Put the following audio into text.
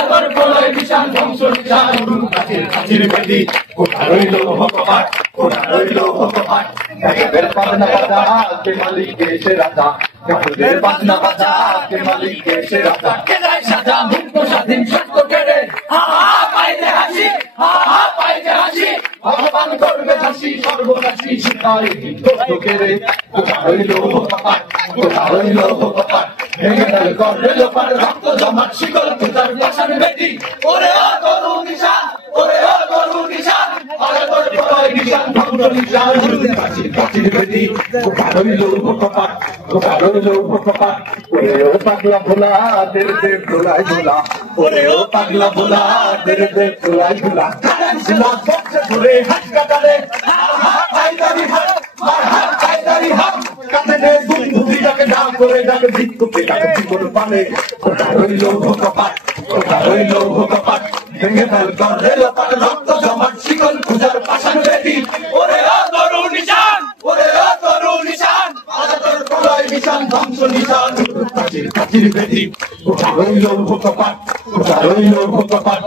আলাদর প্রলয় নিশান ধ্বংস নিশান কাচির কাচির বেদি কোথা রইল ভগবান কোথা রইল ভগবান গায়েবের বাজনা বাজা কে মালিক এসে রাজা গায়েবের বাজনা বাজা কে মালিক এসে রাজা কেদায় সাজা মুক্ত স্বাধীন সত্য কেড়ে হা হা পাইলে হাসি হা হা পাইলে হাসি ভগবান করবে হাসি সর্বনাশী শিকারে দোস্ত কেড়ে কোথা রইল ভগবান কোথা রইল ভগবান ভেঙে গেল গর্বে লোপার রক্ত জমাট শিকল পূজার পাশান বেদি ওরে ও তরু নিশান ওরে ও তরু নিশান আলাদর প্রলয় নিশান ধ্বংস নিশান কাচির কাচির বেদি কোথা রইল ভগবান কোথা রইল ভগবান ওরে ও পাগলা ভোলা তেরে দেব দোলাই দোলা ওরে ও পাগলা ভোলা তেরে দেব দোলাই দোলা শিলা বক্সে ধরে হাত কাটালে আইদারি হাত মার হাত আইদারি হাত কাটে বন্ধু ডাকে ডাক করে ডাকে ভিক্ষুকে ডাকে জীবন পালে কোথা রইল ভগবান কোথা রইল ভগবান ভেঙে ফেল গর্বে লোপার রক্ত জমাট শিকল পূজার পাশান বেদি ওরে ও তরু নিশান ওরে ও তরু নিশান আলাদর প্রলয় নিশান ধ্বংস নিশান কাচির কাচির বেদি কোথা রইল ভগবান কোথা রইল ভগবান